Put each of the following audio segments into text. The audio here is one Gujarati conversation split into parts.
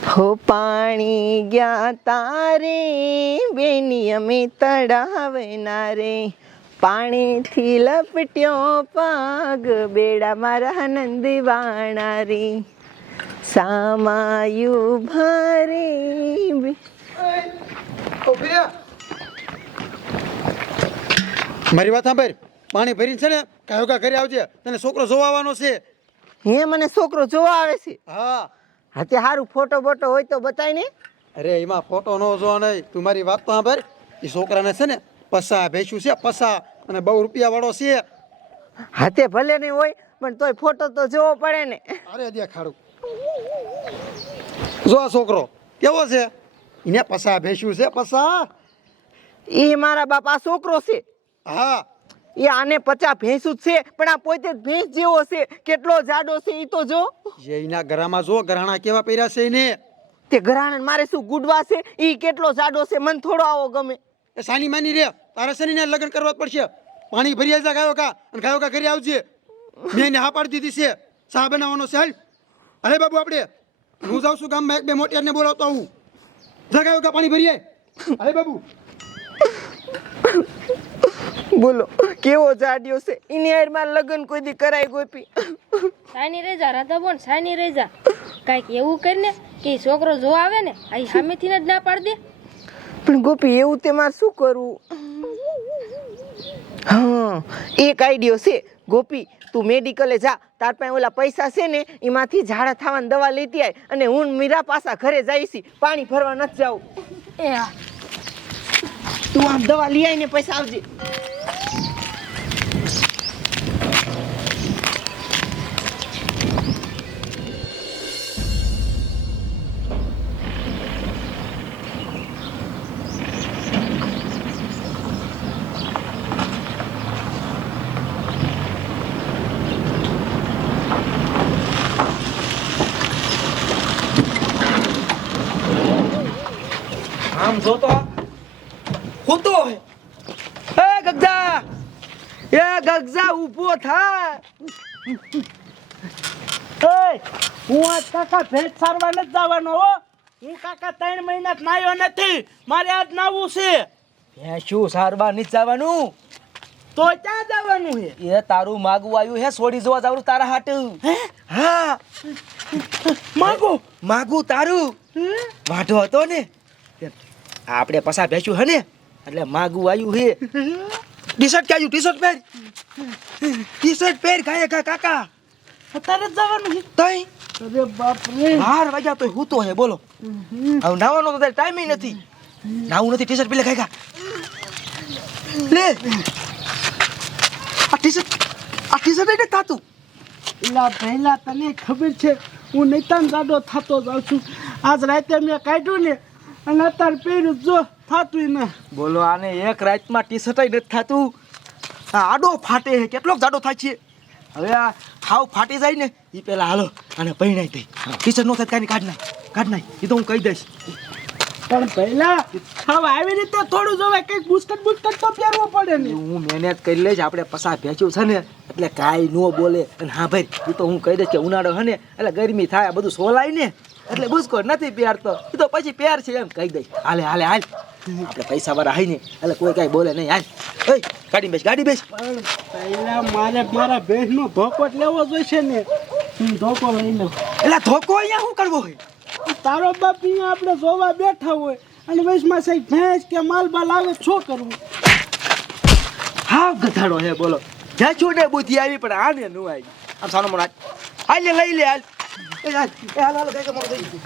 હો પાણી ગયા તારે બેની અમે તળાવના રે, પાણીથી લપટ્યો પાગ બેડા મારા નંદવાણા રે, સામાયું ભારે. મારી વાત સાંભળ, પાણી ભરીને છે ને કયો કા ઘરે આવજે, તને છોકરો જોવા આવવાનો છે. હે મને છોકરો જોવા આવે છે? હા હા તે સારું, ફોટો બોટો હોય તો બતાય ને. અરે એમાં ફોટો ન જોવા નહીં, તું મારી વાત તો સાંભળ. એ છોકરાને છે ને પસા ભેંસું છે, પસા, અને બહુ રૂપિયા વાળો છે. હા તે ભલે નહીં હોય પણ તોય ફોટો તો જોવો પડે ને. અરે દેખાડું, જો આ છોકરો કેવો છે, એને પસા ભેંસું છે, પસા. એ મારા બાપા છોકરો છે. હા એ આને 50 ભેંસું જ છે, પણ આ પોતે જ ભેંસ જેવો છે, કેટલો જાડો છે ઈ તો જો. એના ગરામાં જો ગરાણા કેવા પહેર્યા છે એને. તે ઘરાણે મારે શું ગુડવા છે, ઈ કેટલો જાડો છે, મને થોડો આવો ગમે. એ સાની માની રે, તારે શનિને લગ્ન કરવા જ પડશે. પાણી ભરી આવજા ગાયો કા, અને ગાયો કા ઘરે આવજે. મેં એને હા પાડી દીધી છે, ચા બનાવવાનો છે. હાલ અરે બાબુ, આપણે હું જાઉં છું ગામમાં, એક બે મોટિયારને બોલાવતો આવું. જા ગાયો કા પાણી ભરી આય. અરે બાબુ બોલો કેવો જાડ્યો છે, એની હારમાં લગ્ન કોઈ દી કરાય ગોપી. સાની રેજા રાધા બોન, સાની રેજા. કાંઈક એવું કરીને કે ઈ છોકરો જો આવે ને આ સામેથી જ ના પાડી દે. પણ ગોપી એવું તે મારે શું કરવું? હા એક આઈડિયો છે ગોપી, તું મેડિકલે જા, તાર પાસે ઓલા પૈસા છે ને એમાંથી ઝાડા થવાની દવા લેતી આય, અને હું મીરા પાછા ઘરે જઈશી, પાણી ભરવા નથી જાવું. એ હા, તું આમ દવા લઈ આવીને પૈસા આવજે. આમ જોતો હું તો એ ગગજા, એ ગગજા ઊભો થા. હું આજ કાકા ભેંસ સારવા નથી જવાનો હો. હું કાકા 3 મહિના નાયો નથી, મારે આજ નાવું છે. ભેંસું સારવા નથી જવાનું. તો ક્યાં જવાનું છે? એ તારું માગું આવ્યું હે, છોડી જોવા જવાનું તારા હાટું. હા માગો માગું તારું વાઢો હતો ને, આપણે પસા ભેંસું હે ને એટલે માગું આવ્યું હે. ટી શર્ટ ક્યાં ટી શર્ટ પહેર, ટી શર્ટ પહેર. કાંઈ કાકા અત્યારે જ જવાનું છે? તઈ અરે બાપ રે, 12 વાગ્યા તો હું તો હે બોલો. હવે નાવાનો તો ટાઈમ નથી, નાવું નથી. ટી શર્ટ પેલે કાકા લે. આ ટી શર્ટ એટલે તાતું. એલા પહેલા તને ખબર છે હું નૈતાન જાડો થતો જાઉં છું. આજ રાતે મેં કાઢ્યું ને અને અત્યારે પહેર્યું, જો થાતું ને. બોલો, આને એક રાતમાં ટી શર્ટ નથી થતું. આ આડો ફાટે છે, કેટલોક જાડો થાય છે. હવે આ હાવ ફાટી જાય ને એ પેલા હાલો અને પહેરાઈ દઈ. ટી શર્ટ નો થાય કાંઈ કાઢ નાય એ તો હું કહી દઈશ. પણ પહેલા હવે આવી રીતે થોડું જોવાય, કંઈક બુસ્કટ તો પહેરવું પડે ને. હું મહેનત કરી લઈશ. આપણે પસા ભેંચ્યું છે ને એટલે કાંઈ ન બોલે. અને હા ભાઈ, એ તો હું કહી દઈશ કે ઉનાળો હે ને એટલે ગરમી થાય, બધું સોલાય ને એટલે બુસ્કોટ નથી પહેરતો, એ તો પછી પહેર છે એમ કહી દઈશ. હાલે આપણે પૈસા વાળા હાઈ ને એટલે કોઈ કાંઈ બોલે નહીં. હાલ એ ગાડી બેસ. પણ પહેલા મારે મારા ભેંસનો ધોકો લેવો જોઈશે ને. હું ધોકો લઈ લઉં. એટલે ધોકો અહીંયા શું કરવો હોય? તારો બાપ અહીંયા આપણે જોવા બેઠા હોય અને વૈશમાં સાહેબ ભેંસ કે માલબાલ આવે, શું કરવું? હા ગધાડો હે બોલો. જ્યાં છોડે બુદ્ધિ આવી પણ આને ન આવી. આમ સાનો મોડા હાલ લઈ લે. હાલ કઈ મોડો થઈ ગયું.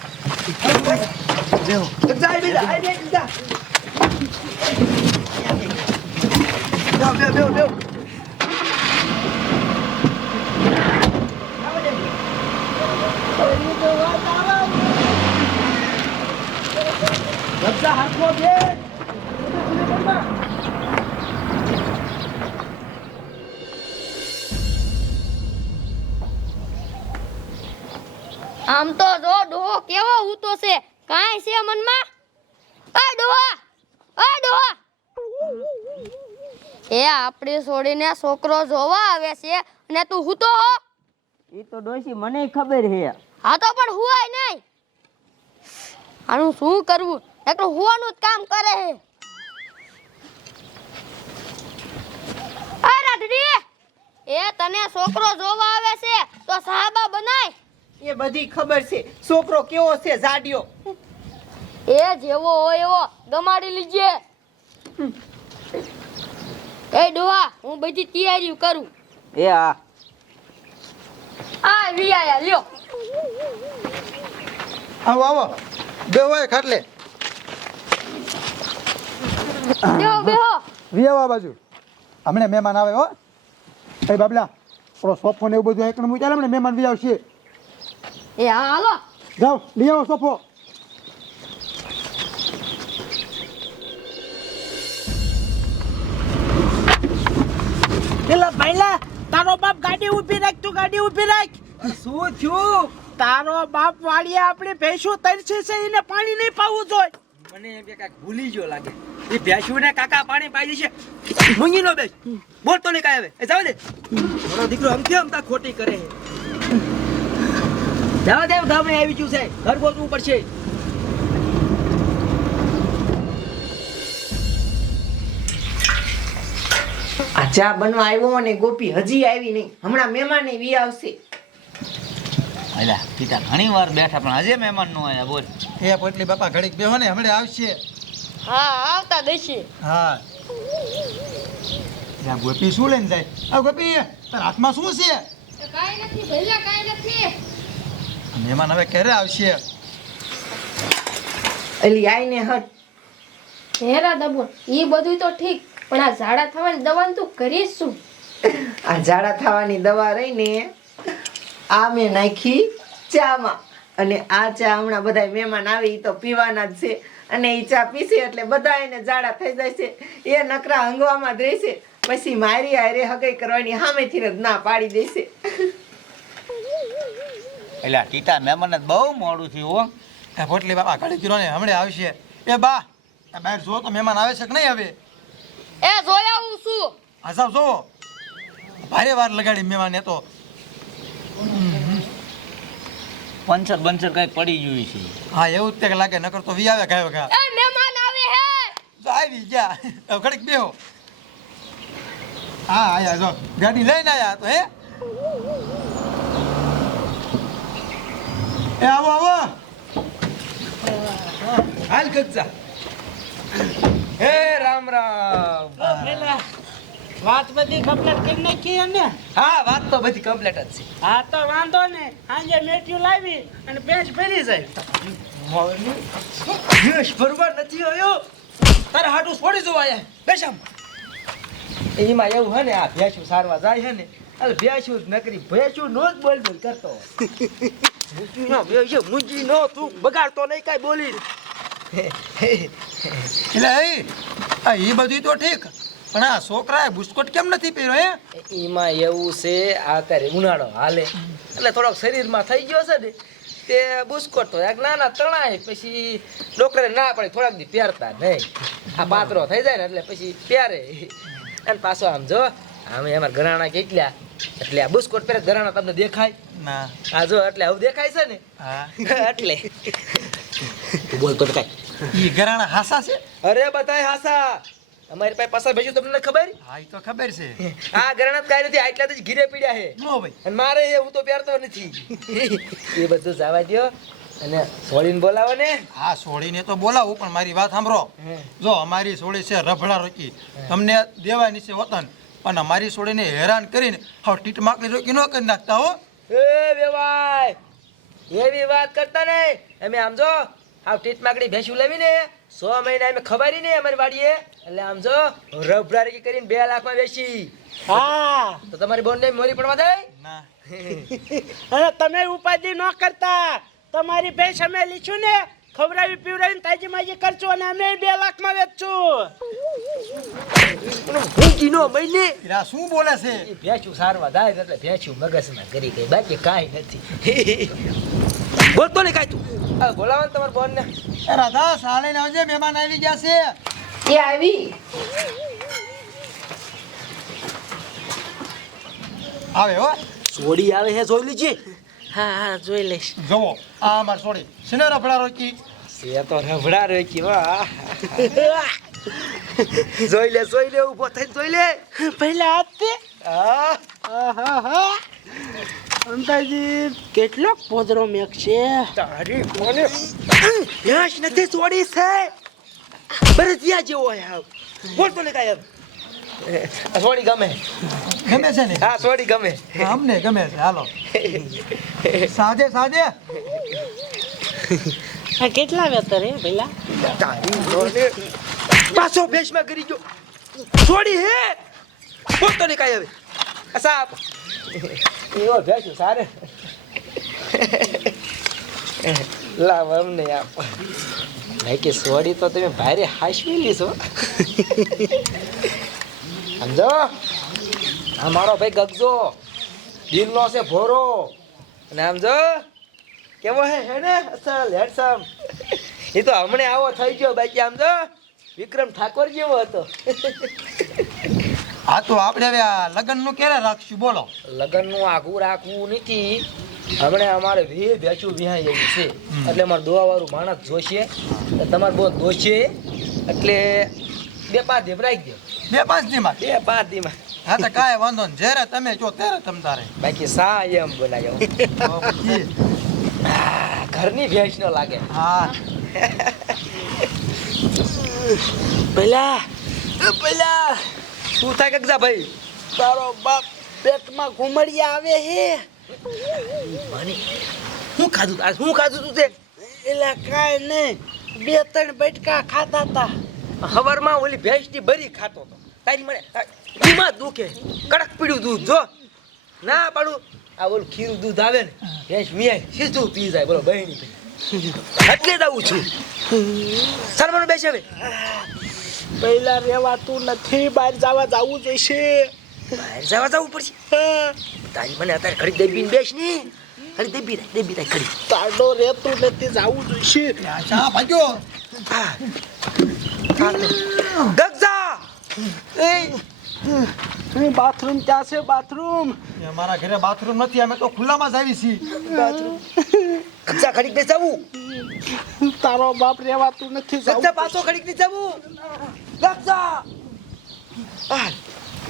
આમ તો જો ડોહો કેવો ઊતો છે, કાંઈ છે મનમાં? ઓય ડોહા એ આપણી છોડીને છોકરો જોવા આવે છે અને તું હૂતો હો? એ તો ડોશી મને ખબર હે. હા તો પણ હુવાય નહીં. આનું શું કરવું એકલું હોવાનું જ કામ કરે હે આ રાધડી એ તને છોકરો જોવા આવે છે તો સાહબા બનાય એ બધી ખબર છે છોકરો કેવો છે જાડિયો એ જેવો હોય એવો ગમાડી લીજે એ ડોહા હું બધી તૈયારી કરું એ હા આ વિયાયા લ્યો આવો આવો બે હોય ખાટલે બેહો બેહો વિયાવો આ બાજુ હમણાં મહેમાન આવે હો એ બાબલા ઓલો સોફો ને એવું બધું એકણ મૂક્યા હમણાં મહેમાન બી આવશે એ હા હાલો જાઓ લઈ આવો સોફો પેલા ભાઈલા તારો બાપ ગાડી ઊભી રાખ તું ગાડી ઊભી રાખ શું થયું તારો બાપ વાળીએ આપણે ભેંસું તરસે છે એને પાણી નહીં પાવું જોઈએ મને એમ કે કાંઈક ભૂલી ગયો લાગે એ ભેંસું ને કાકા પાણી પાઈ દેશે મૂંગી નો બેસ બોલતો નહીં કાંઈ હવે એ જાવ દે મારો દીકરો આમ કેમ તા ખોટી કરે છે જાવ દે ગામે આવી ગયું છે ઘર ગોતવું પડશે આ ચા બનવા આવ્યો અને ગોપી હજી આવી નહીં હમણાં મહેમાન વી આવશે અલા પિતા ઘણી વાર બેઠા પણ હજે મહેમાન નો આયા બોલ એ પોટલી બાપા ઘડીક બેહો ને હમણાં આવશે હા આવતા દેશી હા યા ગોપી શું લઈને જાય આ ગોપી તારા હાથમાં શું છે કાઈ નથી ભૈલા કાઈ નથી મહેમાન હવે ક્યારે આવશે એલી આઈને હટ હેરા દબો ઈ બધું તો ઠીક પણ આ ઝાડા થવાની દવાનું તું કરીશ શું આ ઝાડા થવાની દવા રહીને આ મેં નાખી ચામાં અને આ ચા હમણાં બધા મહેમાન આવે ઈ તો પીવાના જ છે અને એ ચા પીશે એટલે બધા એને ઝાડા થઈ જાય છે એ નકરા હંગવામાં જ રહેશે પછી મારી હારે હગાઈ કરવાની સામેથી જ ના પાડી દેશે એલા ટીટા મહેમાન બહુ મોડું થયું હો એ પોટલી બાપા ઘડીક રહ્યો ને હમણાં આવશે એ બા આ બહાર જો તો મહેમાન આવે છે કે નહીં હવે એ જોયા હું શું આ સાહેબ જોવો ભારે વાર લગાડી મહેમાન એ તો પંચર બંચર કઈ પડી ગયું છે હા એવું જ તે લાગે નકર તો વી આવે ગાયો ગા એ મહેમાન આવે હે જો આવી ગયા હવે ઘડીક બેહો હા આયા જો ગાડી લઈને આયા તો હે એ આવો આવો હાલ ગજા હે રામ રામ પેલા વાત બધી કમ્પ્લીટ કરી નાખી એમને હા વાત તો બધી કમ્પ્લીટ જ છે હા તો વાંધો ને સાંજે મેટ્યુ લાવી અને ભેંસ ભરી જાય યશ બરોબર નથી આવ્યો તારે હાટું છોડી જો આયા બેસામ એમાં એવું હે ને આ ભેંસું સારવા જાય છે ને એટલે ભેંસું જ નકરી ભેંસું નો જ બોલ બોલ કરતો ભેંસું મુંજી નો તું બગાડતો નહીં કાંઈ બોલી એટલે એ બધું તો ઠીક પણ આ છોકરાએ બુસ્કોટ કેમ નથી પહેર્યો હે એમાં એવું છે આ અત્યારે ઉનાળો હાલે એટલે થોડોક શરીરમાં થઈ ગયો છે ને તે બુસ્કોટ તો એક નાના તણાય પછી ડોક્ટરે ના પડે થોડાક દી પહેરતા નહીં આ પાતળો થઈ જાય ને એટલે પછી પહેરે અને પાછો આમ જો આમે અમારા ઘરાણા કેટલા એટલે આ બુસ્કોટ પહેરે ઘરાણા તમને દેખાય ના આ જો એટલે આવું દેખાય છે ને હા એટલે તું બોલતો ને કાંઈ ઈ ઘરાણા હાસા છે અરે બધાય હાસા અમારી પાસે પાછા ભેજું તમને ખબર હા ઈ તો ખબર છે આ ઘરાણા જ કાંઈ નથી આટલા જ ઘીરે પીડ્યા છે નો ભાઈ અને મારે એ હું તો પહેરતો નથી એ બધું જવા દ્યો અને સોળીને બોલાવો ને હા સોળીને તો બોલાવું પણ મારી વાત સાંભળો જો અમારી સોળી છે રફડા રોકી તમને દેવાની છે વતન પણ અમારી સોળીને હેરાન કરીને હવે ટીટ માકડી રોકી ન કરી નાખતા હો એ વેવાય એવી વાત કરતા નહીં અમે આમ જો હાવ ટીટ માકડી ભેંસું લેવીને 100 મહિના અમે ખબરી નહીં અમારી વાડીએ એટલે આમ જો રફડારી કરીને 2 લાખમાં વેચી હા તો તમારી બોનને મોરી પડવા દે ના અને તમે ઉપાધિ ન કરતા તમારી ભેંસ અમે લીધું ને ખવડાવી પીવડાવીને તાજી માજી કરશું અને અમે 2 લાખમાં વેચશું ભૂંગીનો મહિને ઈરા શું બોલે છે એ ભેંસું સારવા જાય એટલે ભેંસું મગજમાં કરી ગઈ બાકી કાંઈ નથી બોલતો નહીં કાંઈ તું હા બોલાવો ને તમારા બોનને એ રાધા સાળીને આવજે મહેમાન આવી ગયા છે એ આવી આવે હો સોડી આવે હે જોઈ લીજી હા હા જોઈ લઈશ જુઓ આ અમાર સોળી શેને રફડા રોકી એ તો રભડા રોકી વાહ જોઈ લે ઊભો થઈને જોઈ લે પહેલા હાથે હા આહાહા. અંદાજી કેટલો પોદરો મેક છે તારી કોને યાશ નથી છોડી છે બરજિયા જેવો હે હાવ બોલ તો લે કાય છોડી ગમે ગમે છે ને હા છોડી ગમે અમને ગમે છે હાલો સાજે આ કેટલા વેતર હે પહેલા તારી કોને પાછો ભેસમાં કરી ગયો છોડી હે બોલ તો લે કાય હવે સાપ એવો ભેસું સારે લાવ અમને આપ ભાઈ કે સોડી તો તમે ભારે હાશવી લીધો સમજો આ મારો ભાઈ ગગજો દિલનો છે ભોરો અને સમજો કેવો હે ને અસલ હેન્ડસમ એ તો હમણે આવો થઈ ગયો બાકી સમજો વિક્રમ ઠાકોર જેવો હતો આ તો આપણે હવે આ લગ્નનું ક્યારે રાખશું બોલો લગ્નનું આઘું રાખવું નથી હમણે અમારે ભેંચું વિહાઈ એવી છે એટલે અમારે દોવાવાળું માણસ જોશે તમારે બહુ દોશે એટલે 2-5 દી રાખી દો 2-5 દીમાં 2-5 દીમાં હા તો કાંઈ વાંધો નહીં જ્યારે તમે જો ત્યારે તમ તારે બાકી સા એમ બોલાયો તો પછી ઘરની ભેંસ ન લાગે હા પહેલા શું થાય ગગજા ભાઈ તારો બાપ પેટમાં ઘુમડિયા આવે હે મને શું ખાધું આજ શું ખાધું તું તે એલા કાંઈ નહીં 2-3 બટકા ખાતા હતા હવારમાં ઓલી ભેંસની બરી ખાતો હતો તારી મને દીમાં દુખે કડક પીડ્યું દૂધ જો ના પાડું આ ઓલું ખીરું દૂધ આવે ને ભેંસ મિયાય સીધું પી જાય બોલો બહેની એટલે જ આવું છું સરવાનું બેસે હવે પહેલા રેવાતું નથી બહાર જવું જોઈશે બહાર જવું પડશે તારી મને અત્યારે ઘડી દેબીને બેસ ને ઘડી દેબી થાય ઘડી તાડો રેતું નથી જવું જોઈશે ચા ભાગ્યો ગગજા એ બાથરૂમ ક્યાં છે બાથરૂમ અમારા ઘરે બાથરૂમ નથી અમે તો ખુલ્લામાં જ આવી છીએ ગગજા ઘડીક બેસ જવું તારો બાપ રેવાતું નથી ગગજા પાછો ઘડીક ને જવું ગગજા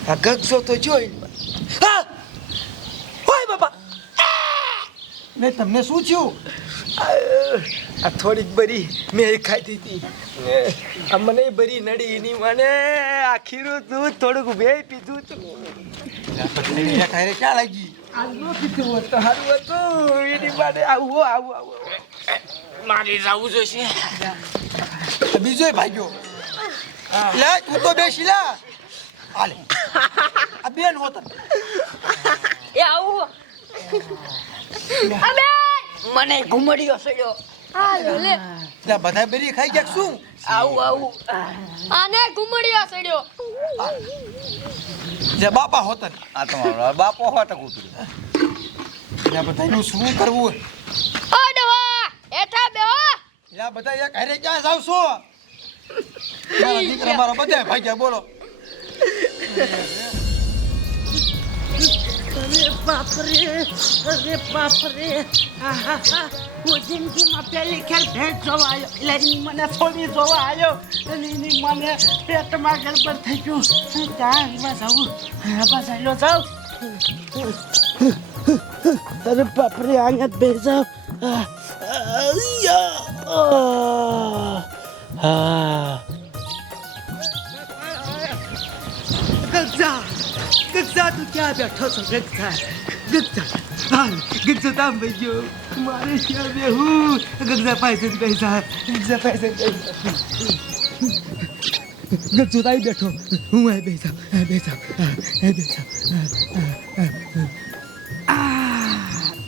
આ ગગજો તો જોઈ હા ઓય બાપા ને તમને શું થયું આ થોડીક બરી મેં ખાધી હતી આ મને બરી નડી એની મને આ ખીરું દૂધ થોડુંક બે પીધું હતું ક્યાં લાગી આજ નો પીધું હોત તો સારું હતું એની માટે આવું મારી જવું જોઈશે બીજો ભાગ્યો લે તું તો બેસી લે હાલે આ બેન હોત એ આવું અબે મને ઘુમડિયો સડ્યો હાલો લે લે બધા બેરી ખાઈ ગયા શું આવું આને ઘુમડિયો સડ્યો જે બાપા હોત આ તમારો બાપો હોત કૂતરું લે બધાનું શું કરવું ઓ ડવા એઠા બેહો લે બધા એક હારે ક્યાં જાવ છો મારા દીકરા મારા બધા ભાગ્યા બોલો અરે બાપ રે હું જિંદગીમાં પહેલી ખેર ભેંસ જોવા આવ્યો એટલે એની મને થોડી જોવા આવ્યો અને એની મને પેટમાં ગડબડ થઈ ગયું ક્યાં એમાં જવું બસ આવ્યો જાઉં અરે બાપ રે અહીંયા જ બેસી જાઉં ગગજા તું ક્યાં બેઠો છો ગગજા તામ ભાઈ ગયો મારે ક્યાં બેહું ગગજા પાસે પૈસા ગગજો તાઈ બેઠો હું આ બેસા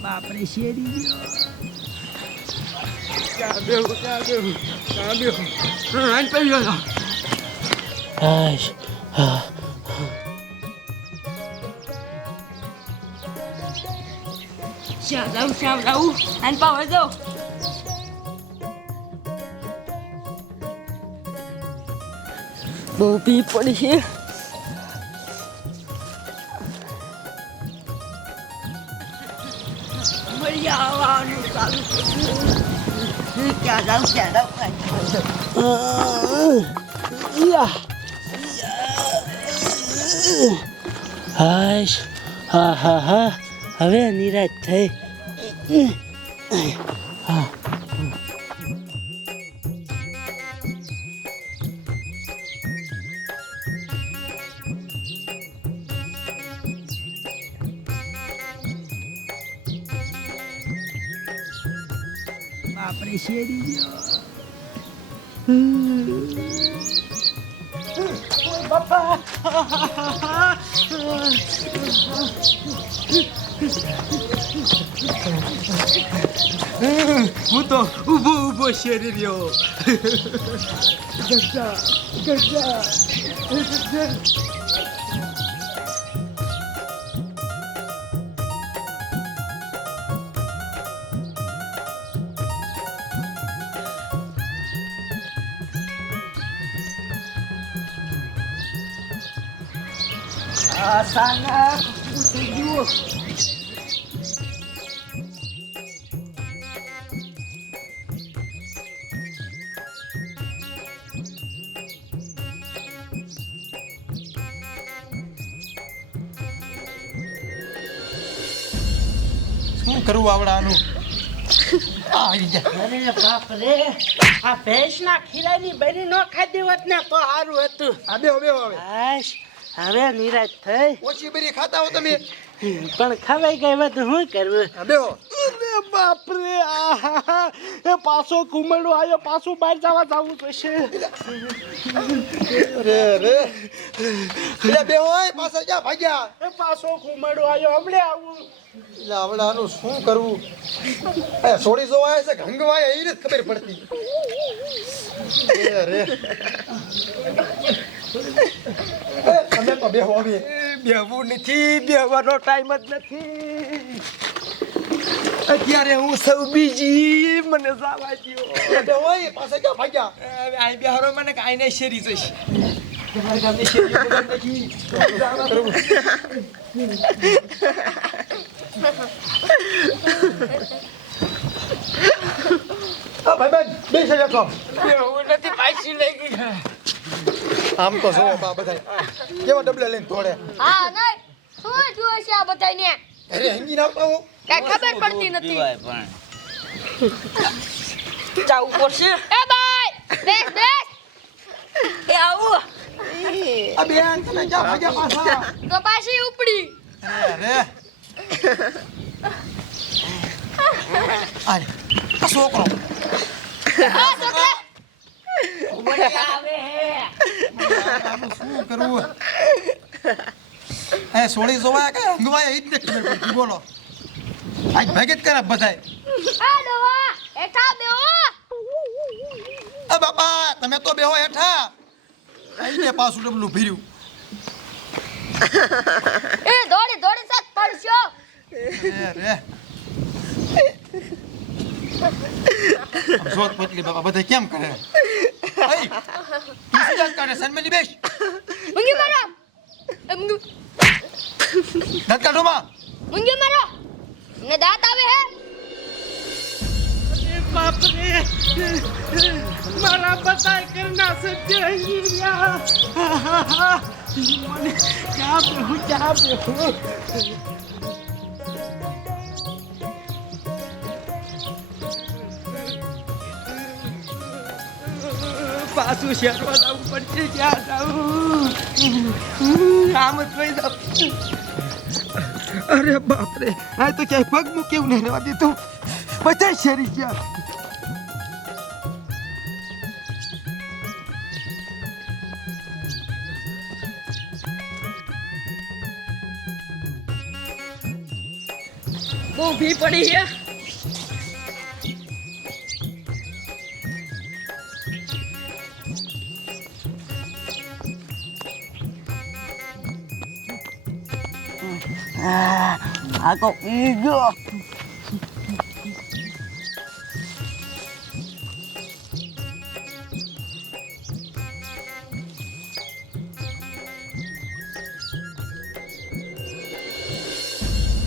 બાપરે શેરી ગયો ક્યાં બેહું આન પડ્યો શ્યામ જાઉં અને પાવર જાઉં બહુ પી પડી છે મળી આવવાનું ચાલુ ક્યાં જાઉં હાશ હા હા હા હવે નિરાશ થઈ બાપરે શેરી ગયો હું તો ઊભો ઊભો શેરી રહ્યો ગજા ગજા અચાનક ઉઠી ગયો શું કરવું આવડાનું આવી જા અરે બાપ રે આ ભેંસના ખીરાની બરી નો ખાધી હોત ને તો સારું હતું આ બે હવે હાશ હવે નિરાશ થઈ ઓછી બરી ખાતા હો તમે પણ ખવાઈ ગઈ બધું શું કરવું આ બેહો અરે બાપ રે એ પાછો કુમળો આવ્યો પાછું બહાર જવું પડશે અરે રે એટલે બેહો ઓય પાછા જા ભાગ્યા એ પાછો કુમળો આવ્યો હમણે આવું એટલે આવડાનું શું કરવું એ સોડી જોવાય છે ઘંગવાય એ નથી ખબર પડતી અરે તમે તો બેહો હવે બેવું નથી બેવાનો ટાઈમ જ નથી અત્યારે હું સૌ બીજી મને જવા દો બેહો ઓય પાછા જા ભાગ્યા આ બિહારો મને કાંઈ નહીં શેરી જઈશ તમારા ગામની શેરી બગડ નથી ભાઈ બેન બે છે જતો બેવું નથી પાછી લઈ ગઈ આમ તો જોવો બા બધાય કેવા ડબલા લઈને દોડે હા નહીં શું જુએ છે આ બધાને અરે હિંગી નાખતા હો કઈ ખબર પડતી નથી પીવાય પણ જાવું પડશે એ બાય બેસ બેસ એ આવું આ બેન તમે જા ભાગ્યા પાછા તો પાછી ઉપડી અરે આ છોકરો આ છોકરા શું કરવું એ સોળી જોવાય કે હંગવાય ઈ જ ને ખબર પડતી બોલો આજ ભાગે જ કરે બધાય આ ડોહા એઠા બેહો આ બાપા તમે તો બેહો હેઠા આઈને પાછું ડબલું ભર્યું એ દોડી દોડી સાથ પડશો અરે જોત પતલી બાપા બધા કેમ કરે અઈ તું શું જાત કરે સન્મેલી બેસ મુંગી મારો એ મુંગી દાંત કાઢોમાં મુંગી મારો ને દાંત આવે હે બાપ રે મારા બધા કરના સત્ય મને ક્યાં બેહું પાછું શેરવા જવું પડશે ક્યાં જવું આમ જ થઈ જાવ અરે બાપ રે આ તો ક્યાંય પગ મૂકેવું નહીં રહેવા દીધું બધા શેરી ગયા બહુ ભી પડી છે આ તો ઈ ગયો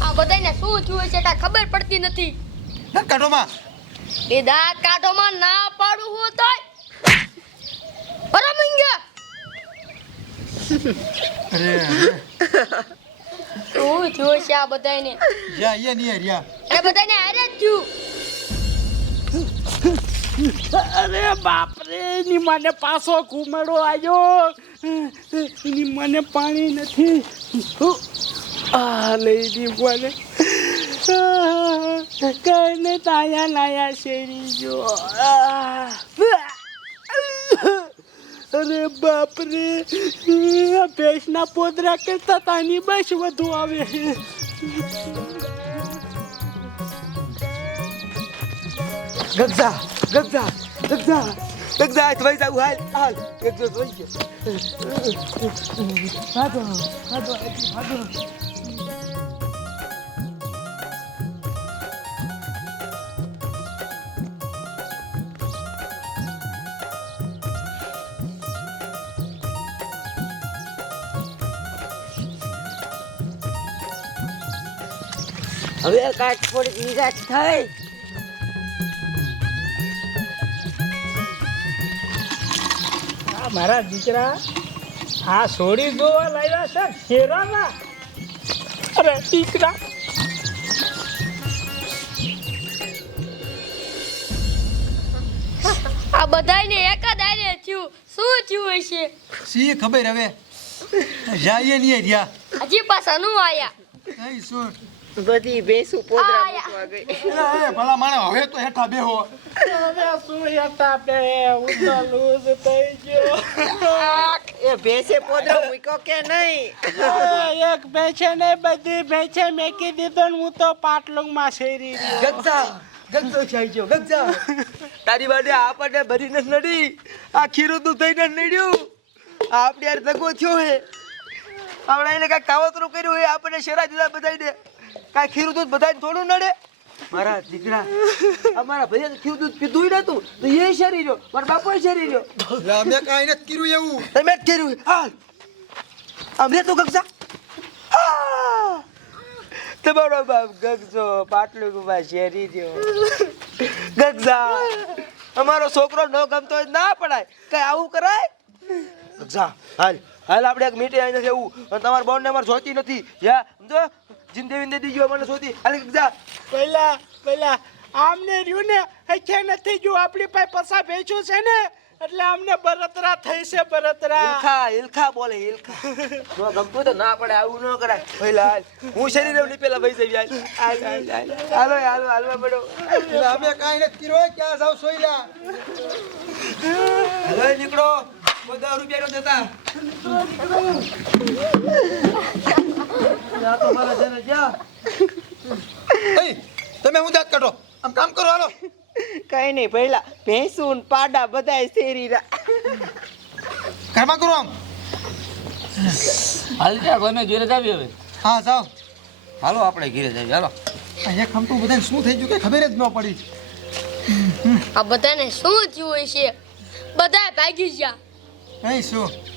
આ બધાને શું થયું છે તા ખબર પડતી નથી દાંત કાઢોમાં એ દાંત કાઢોમાં ના પાડું હું તોય બરાબર ગયા શું થયું છે આ બધાયને યા યા ની યાર અરે બધાને હારે જ થયું અરે બાપરે ની મને પાછો ઘુમાડો આવ્યો ની મને પાણી નથી આ લઈ મને કઈ ને તાયા નાયા શેરી જો અરે બાપરે ભેંસના પોદરા કરતા તાની બસ વધુ આવે ગગજા ગગજા ગગજા ગગજા ભાઈ જાવ હાલ હાલ ગગજો જોઈ ગયો ભાગો ભાગો ભાગો હવે કાંઈક થોડીક નિરાશ થાય મારા દીકરા આ સોડી જોવા લાવ્યા છે શેરામાં અરે દીકરા આ બધાયને એક જ હારે થયું શું થયું હશે સી ખબર હવે જાય ની યાર હજી પાછા નું આયા કઈ શું બધી ભેંસું પોદરા આયા. મૂકવા ગઈ એ ભલા માણે હવે તો હેઠા બેહો હવે શું હતા બે હું તો લૂઝ થઈ ગયો એ ભેંસે પોદરો મૂક્યો કે નહીં એક ભેંસે ને બધી ભેંસે મેકી દીધો ને હું તો પાટલુંગમાં શેરી રહ્યો ગગજા ગગજો ખાઈ ગયો ગગજા તારી વાડે આપણને ભરીને જ નડી આ ખીરું તું થઈને જ નડ્યું આપણે યાર દગો થયો હે આપણે એને કાંઈ કાવતરું કર્યું હોય આપણને શેરા દીધા બધાને કાંઈ ખીરું દૂધ બધાને થોડું નડે મારા દીકરા અમારા ભાઈએ ખીરું દૂધ પીધું ય નતું તો એ શરી રહ્યો મારા બાપો શરી રહ્યો અમે કાંઈ નથી કર્યું એવું તમે જ કર્યું હાલ અમને તો ગગજા તમારો બાપ ગગજો પાટલું શેરી રહ્યો ગગજા અમારો છોકરો ન ગમતો હોય ના પડાય કઈ આવું કરાય ગગજા હાલ હાલ આપણે એક મીટિંગ આવીને જવું અને તમારા બોન ને અમારે જોતી નથી યા સમજો જિંદે વિંદે દીજો મને જોતી હાલ ગગજા પેલા આમને રહ્યું ને હશે નથી જો આપણી પાસે પસા ભેંચું છે ને એટલે આમને બરતરા થઈ છે બરતરા હિલખા હિલખા બોલે હિલખા જો ગમતું તો ના પડે આવું ન કરાય પહેલા હાલ હું શરીર ની પેલા ભાઈ જઈ હાલ હાલો હાલો હાલવા પડો અમે કાંઈ નથી કર્યું ક્યાં જાવ સોયલા હાલો નીકળો બધા રૂપિયા નો દેતા યા તો મારા છે ને જા એ તમે હું દાંત કાઢો આમ કામ કરો હાલો કઈ નહીં પહેલા ભેંસું ને પાડા બધાય શેરી ઘરમાં કરો આમ હાલ ત્યાં ગમે ઘેરે જાવી હવે હા જાઓ હાલો આપણે ઘેરે જાવી હાલો અહીંયા ખમતું બધાને શું થઈ ગયું કે ખબર જ ન પડી આ બધાને શું થયું હશે બધાય ભાગી ગયા નહીં શું